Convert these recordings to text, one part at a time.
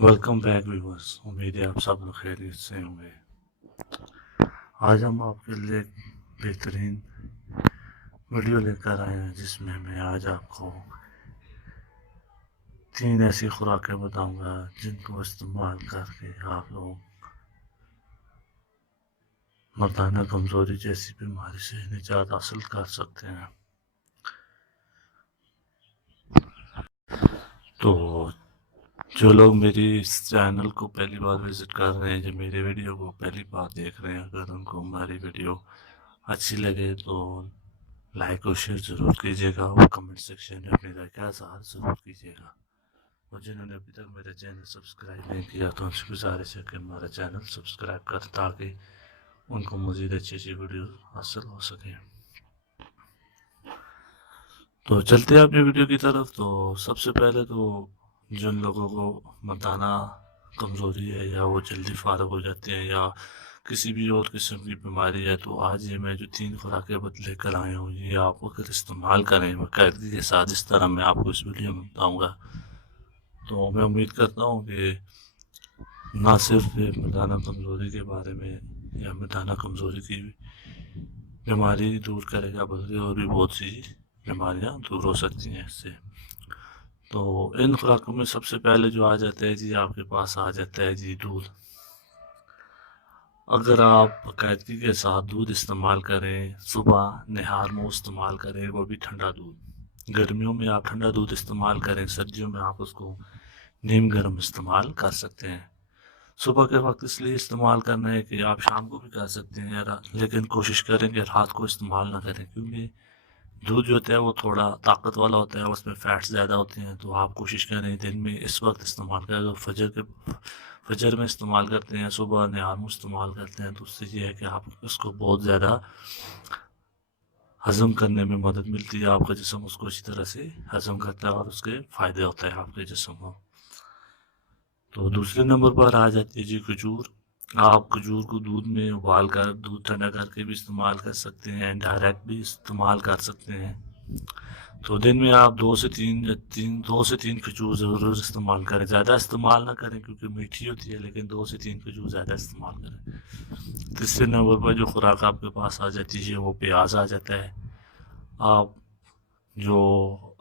Welcome back viewers, امید ہے آپ سب لوگ خیریت سے ہوں گے۔ آج ہم آپ کے لیے ایک بہترین ویڈیو لے کر آئے ہیں جس میں میں آج آپ کو 3 ایسی خوراکیں بتاؤں گا جن کو استعمال کر کے آپ لوگ مردانہ کمزوری جیسی بیماری سے نجات حاصل کر سکتے ہیں۔ تو جو لوگ میری اس چینل کو پہلی بار وزٹ کر رہے ہیں، جو میری ویڈیو کو پہلی بار دیکھ رہے ہیں، اگر ان کو ہماری ویڈیو اچھی لگے تو لائک اور شیئر ضرور کیجیے گا، اور کمنٹ سیکشن میں اپنی رائے کا اظہار ضرور کیجیے گا۔ اور جنہوں نے ابھی تک میرا چینل سبسکرائب نہیں کیا تو ان سے گزارش ہے کہ ہمارا چینل سبسکرائب کریں تاکہ ان کو مزید اچھی اچھی ویڈیو حاصل ہو سکے۔ تو چلتے ہیں اپنی ویڈیو کی طرف۔ تو سب سے پہلے تو جن لوگوں کو مردانہ کمزوری ہے یا وہ جلدی فارغ ہو جاتے ہیں یا کسی بھی اور قسم کی بیماری ہے، تو آج یہ میں جو 3 خوراکیں لے کر آیا ہوں یہ آپ اگر استعمال کریں باقاعدگی کے ساتھ اس طرح میں آپ کو اس ویڈیو میں بتاؤں گا، تو میں امید کرتا ہوں کہ نہ صرف مردانہ کمزوری کے بارے میں یا مردانہ کمزوری کی بیماری دور کرے گا، بلکہ اور بھی بہت سی بیماریاں دور ہو سکتی ہیں اس سے۔ تو ان خوراکوں میں سب سے پہلے جو آ جاتا ہے جی آپ کے پاس آ جاتا ہے جی دودھ۔ اگر آپ باقاعدگی کے ساتھ دودھ استعمال کریں، صبح نہار منہ استعمال کریں، وہ بھی ٹھنڈا دودھ، گرمیوں میں آپ ٹھنڈا دودھ استعمال کریں، سردیوں میں آپ اس کو نیم گرم استعمال کر سکتے ہیں۔ صبح کے وقت اس لیے استعمال کرنا ہے کہ آپ شام کو بھی کر سکتے ہیں، لیکن کوشش کریں کہ رات کو استعمال نہ کریں، کیونکہ دودھ جو ہوتا ہے وہ تھوڑا طاقت والا ہوتا ہے، اس میں فیٹس زیادہ ہوتے ہیں، تو آپ کوشش کریں دن میں اس وقت استعمال کریں۔ تو فجر میں استعمال کرتے ہیں، صبح نہار منہ استعمال کرتے ہیں، تو اس سے یہ ہے کہ آپ اس کو بہت زیادہ ہضم کرنے میں مدد ملتی ہے، آپ کا جسم اس کو اچھی طرح سے ہضم کرتا ہے اور اس کے فائدے ہوتا ہے آپ کے جسم کو۔ تو دوسرے نمبر پر آ جاتی ہے جی کھجور۔ آپ کھجور کو دودھ میں ابال کر دودھ ٹھنڈا کر کے بھی استعمال کر سکتے ہیں، ڈائریکٹ بھی استعمال کر سکتے ہیں۔ تو دن میں آپ 2 سے 3 کھجور ضرور استعمال کریں، زیادہ استعمال نہ کریں کیونکہ میٹھی ہوتی ہے، لیکن 2 سے 3 کھجور زیادہ استعمال کریں۔ تیسرے نمبر پر جو خوراک آپ کے پاس آ جاتی ہے وہ پیاز آ جاتا ہے۔ آپ جو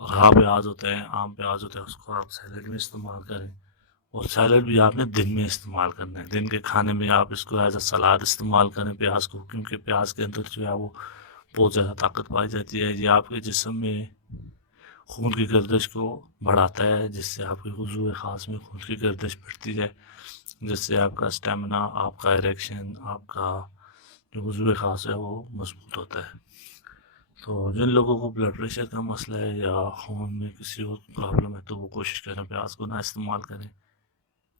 رہا پیاز ہوتا ہے، عام پیاز ہوتا ہے، اس کو آپ سیلڈ میں استعمال کریں، اور سیلڈ بھی آپ نے دن میں استعمال کرنا ہے۔ دن کے کھانے میں آپ اس کو ایز اے سلاد استعمال کریں پیاز کو، کیونکہ پیاز کے اندر جو ہے وہ بہت زیادہ طاقت پائی جاتی ہے، یہ آپ کے جسم میں خون کی گردش کو بڑھاتا ہے، جس سے آپ کے عضو خاص میں خون کی گردش بڑھتی ہے، جس سے آپ کا اسٹیمنا، آپ کا اریکشن، آپ کا جو عضو خاص ہے وہ مضبوط ہوتا ہے۔ تو جن لوگوں کو بلڈ پریشر کا مسئلہ ہے یا خون میں کسی اور پرابلم ہے تو وہ کوشش کریں پیاز کو نہ استعمال کریں،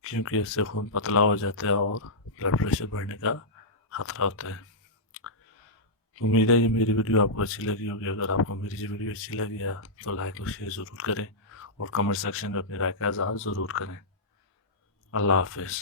کیونکہ اس سے خون پتلا ہو جاتا ہے اور بلڈ پریشر بڑھنے کا خطرہ ہوتا ہے۔ امید ہے یہ میری ویڈیو آپ کو اچھی لگی ہوگی۔ اگر آپ کو میری یہ ویڈیو اچھی لگی ہے تو لائک اور شیئر ضرور کریں، اور کمنٹ سیکشن میں اپنی رائے کا اظہار ضرور کریں۔ اللہ حافظ۔